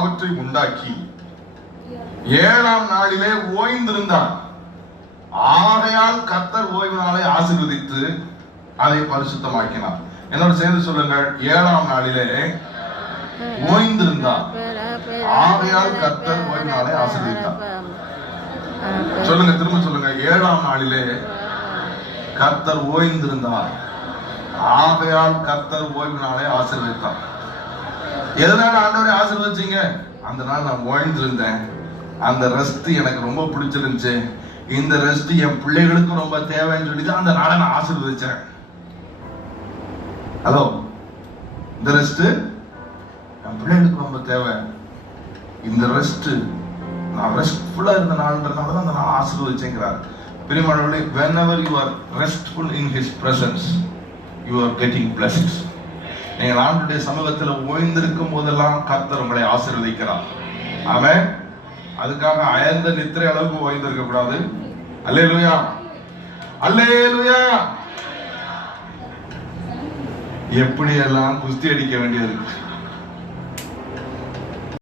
அவற்றை உண்டாக்கி 7ஆம் நாளிலே ஓய்ந்திருந்தார். ஆகையால் கர்த்தர் ஓய்வு நாளை ஆசீர்வதித்து அதை பரிசுத்தமாக்கினார். என்னோட சேர்ந்து சொல்லுங்கள், 7ஆம் நாளிலே ஓய்ந்திருந்தார். ஆகையால் கர்த்தர் ஓய்வு நாளை ஆசீர்வதித்தார். சொல்லுங்க, திரும்ப சொல்லுங்க. 7ஆம் நாளிலே கர்த்தர் ஓய்ந்திருந்தார். ஆகையால் கர்த்தர் ஓய்வு நாளை ஆசீர்வதித்தார். எதனால ஆண்டவரை ஆசீர்வதிச்சீங்க? அந்த நாள் நான் ஓய்ந்திருந்தேன். அந்த ரெஸ்ட் எனக்கு ரொம்ப பிடிச்சிருந்துச்சு. இந்த ரெஸ்ட் என் பிள்ளைகளுக்கும் ரொம்ப தேவைன்னு சொல்லி தான் அந்த நாளை நான் ஆசீர்வதிச்சேன். ஹலோ, இந்த ரெஸ்ட் என் பிள்ளைகளுக்கு ரொம்ப தேவை. இந்த ரெஸ்ட் நான் ரெஸ்ட்ஃபுல்லா இருந்த நாள்ன்றதுனால தான் நான் ஆசீர்வதிச்சேங்கிறார். பிரியமானவர்களே, whenever you are restful in his presence, you are getting blessed. நீங்கள் ஆண்டவருடைய சமூகத்தில் ஓய்ந்திருக்கும் போதெல்லாம் கர்த்தர் உங்களை ஆசீர்வதிக்கிறார். ஆமென். அதுக்காக அயர்ந்த நித்திரை அளவுக்கு ஓய்ந்திருக்க கூடாது. அல்லேலூயா, அல்லேலூயா. எப்படி எல்லாம் குஸ்தி அடிக்க வேண்டியது இருக்கு.